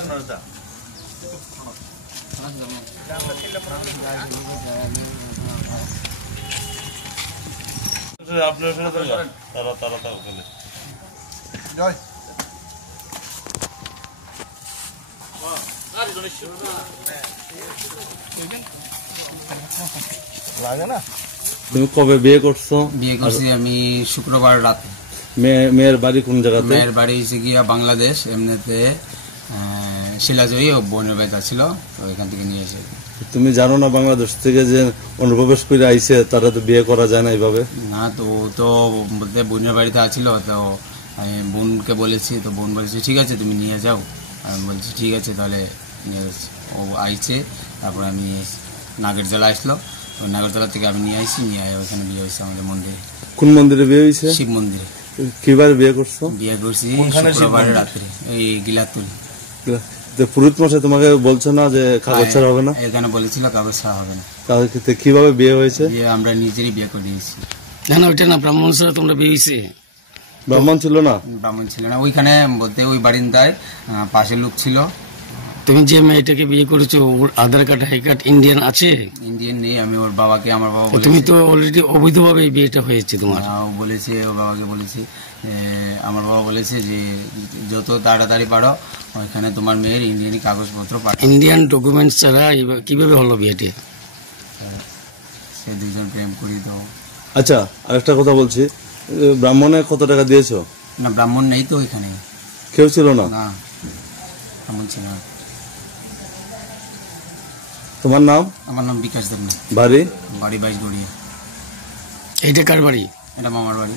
আপনার তারা তারা তা ওখানে জয় লাগে না। তুমি কবে বিয়ে করছো? বিয়ে করছি আমি শুক্রবার রাতে। মেয়ের বাড়ি কোন জায়গাতে? মেয়ের বাড়ি হচ্ছে গিয়া বাংলাদেশ, এমনিতে শিলাজয়ী ও বোনের বাড়িতে ছিল, তো এখান থেকে নিয়ে এসে। তুমি জানো না বাংলাদেশ থেকে যে অনুপ্রবেশ করে আইছে তারা তো বিয়ে করা যায় না এইভাবে? না, তো তো বলতে বোনের বাড়িতে আছিল, তো আমি বোনকে বলেছি, তো বোন বলেছে ঠিক আছে তুমি নিয়ে যাও। আমি বলছি ঠিক আছে তাহলে নিয়ে যাচ্ছি। ও আইছে, তারপরে আমি নাগেরজলা আসলো, ওই নাগরতলা থেকে আমি নিয়ে আসি, নিয়ে ওইখানে বিয়ে হয়েছে আমাদের মন্দিরে। কোন মন্দিরে বিয়ে হয়েছে? শিব মন্দিরে। কিভাবে বিয়ে করছো? বিয়ে করছি শুক্রবার রাত্রে, এই গিলাতুল। পুরুত মশাই তোমাকে বলছো না যে কাগজ ছাড়া হবে না? এখানে বলেছিল কাগজ ছাড়া হবে না। কিভাবে বিয়ে হয়েছে? আমরা নিজেরই বিয়ে করে দিয়েছি। না না, ওইটা না, ব্রাহ্মণ ছাড়া তোমরা বিয়ে হয়েছে? ব্রাহ্মণ ছিল না? ব্রাহ্মণ ছিল না, ওইখানে বলতে ওই বারিন্দায় পাশে লোক ছিল। তুমি যে মেয়েটাকে বিয়ে করেছো ওর আধার কার্ড হাই কার্ড ইন্ডিয়ান আছে? ইন্ডিয়ান নেই। আমি ওর বাবাকে, আমার বাবা তুমি তো অলরেডি অবৈধভাবে এই বিয়েটা হয়েছে তোমার। বলেছে, ওর বাবাকে বলেছি, আমার বাবা বলেছে যে যত তাড়াতাড়ি পারো ওইখানে তোমার মেয়ের ইন্ডিয়ানি কাগজপত্র পাঠাও। ইন্ডিয়ান ডকুমেন্টস ছাড়া কিভাবে হলো বিয়েটি? সে দুজন প্রেম করি তো। আচ্ছা, আরেকটা কথা বলছি, ব্রাহ্মণে কত টাকা দিয়েছো? না, ব্রাহ্মণ নেই তো ওইখানে। কেউ ছিল না? না, ব্রাহ্মণ ছিল না। তোমার নাম? আমার নাম বিকাশ দেবনাথ। বাড়ি? বাড়ি 22 গড়িয়া। এইটা কার বাড়ি? এটা মামার বাড়ি।